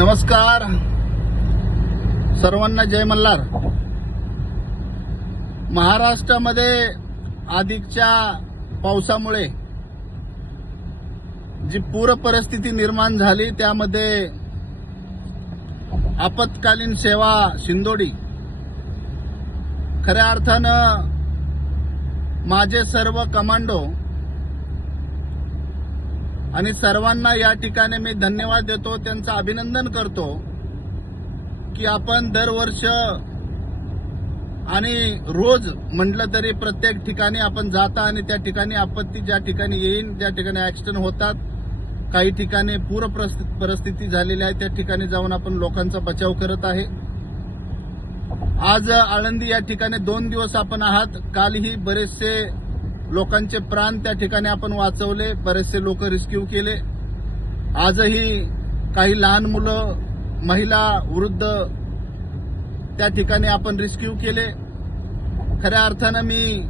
नमस्कार सर्वांना, जय मल्हार. महाराष्ट्रामध्ये अधिकच्या पावसामुळे जी पूर परिस्थिती निर्माण झाली त्यामध्ये आपत्कालीन सेवा शिंदोडी खऱ्या अर्थानं माझे सर्व कमांडो आणि सर्वांना या ठिकाणी मी धन्यवाद देतो, त्यांचं अभिनंदन करतो की आपण दरवर्ष आणि रोज म्हटलं तरी प्रत्येक ठिकाणी आपण जाता आणि त्या ठिकाणी आपत्ती ज्या ठिकाणी येईल त्या ठिकाणी ऍक्सिडेंट होतात, काही ठिकाणी पूर परिस्थिती झालेली आहे त्या ठिकाणी जाऊन आपण लोकांचा बचाव करत आहे. आज आळंदी या ठिकाणी 2 दिवस आपण आहात. कालही बरेचसे लोकांचे प्राण त्या ठिकाणी आपण वाचवले, बरेचसे लोक रेस्क्यू केले. आजही काही लहान मुलं, महिला, वृद्ध त्या ठिकाणी आपण रेस्क्यू केले. खऱ्या अर्थानं मी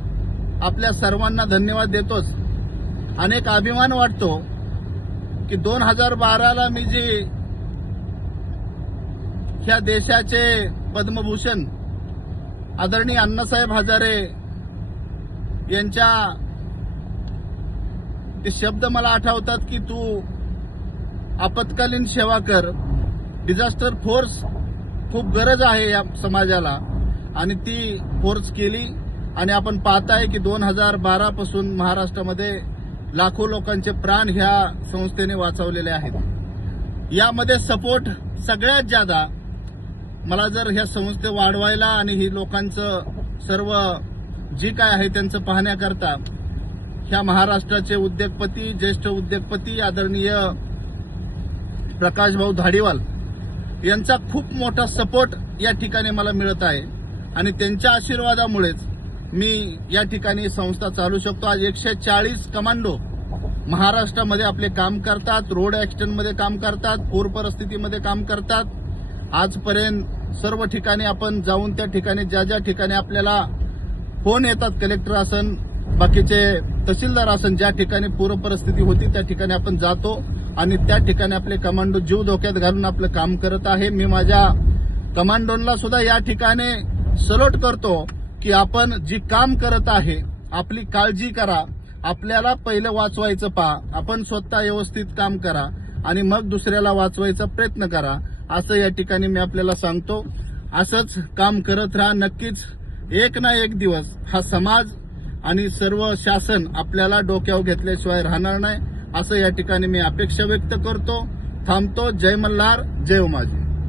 आपल्या सर्वांना धन्यवाद देतोच. अनेक अभिमान वाटतो की 2012ला मी जी ह्या देशाचे पद्मभूषण आदरणीय अण्णासाहेब हजारे यांच्या ते शब्द मला आठवतात की तू आपत्कालीन सेवा कर, डिझास्टर फोर्स खूप गरज आहे या समाजाला, आणि ती फोर्स केली. आणि आपण पाहताय की 2012 पासून महाराष्ट्रामध्ये लाखो लोकांचे प्राण ह्या संस्थेने वाचवलेले आहेत. यामध्ये सपोर्ट सगळ्यात ज्यादा मला जर ह्या संस्थे वाढवायला आणि ही लोकांचं सर्व जी काय आहे त्यांचं पाहण्याकरता ह्या महाराष्ट्राचे उद्योगपती, ज्येष्ठ उद्योगपती आदरणीय प्रकाशभाऊ धाडीवाल यांचा खूप मोठा सपोर्ट या ठिकाणी मला मिळत आहे आणि त्यांच्या आशीर्वादामुळेच मी या ठिकाणी संस्था चालू शकतो. आज 140 कमांडो महाराष्ट्रामध्ये आपले काम करतात, रोड ऍक्सिडेंटमध्ये काम करतात, पूर परिस्थितीमध्ये काम करतात. आजपर्यंत सर्व ठिकाणी आपण जाऊन त्या ठिकाणी ज्या ज्या ठिकाणी आपल्याला फोन येतात, कलेक्टर असन, बाकीचे तहसीलदार असन, ज्या ठिकाणी पूर परिस्थिती होती त्या ठिकाणी आपण जातो आणि त्या ठिकाणी आपले कमांडो जीव धोक्यात घालून आपलं काम करत आहे. मी माझ्या कमांडोंना सुद्धा या ठिकाणी सलोट करतो की आपण जी काम करत आहे आपली काळजी करा, आपल्याला पहिलं वाचवायचं पहा, आपण स्वतः व्यवस्थित काम करा आणि मग दुसऱ्याला वाचवायचा प्रयत्न करा, असं या ठिकाणी मी आपल्याला सांगतो. असंच काम करत राहा. नक्कीच एक ना एक दिवस हा समाज आणि सर्व शासन आपल्याला डोक्यावर घेतल्याशिवाय राहणार नाही, असं या ठिकाणी मी अपेक्षा व्यक्त करतो. थांबतो. जय मल्हार, जय उमाजी.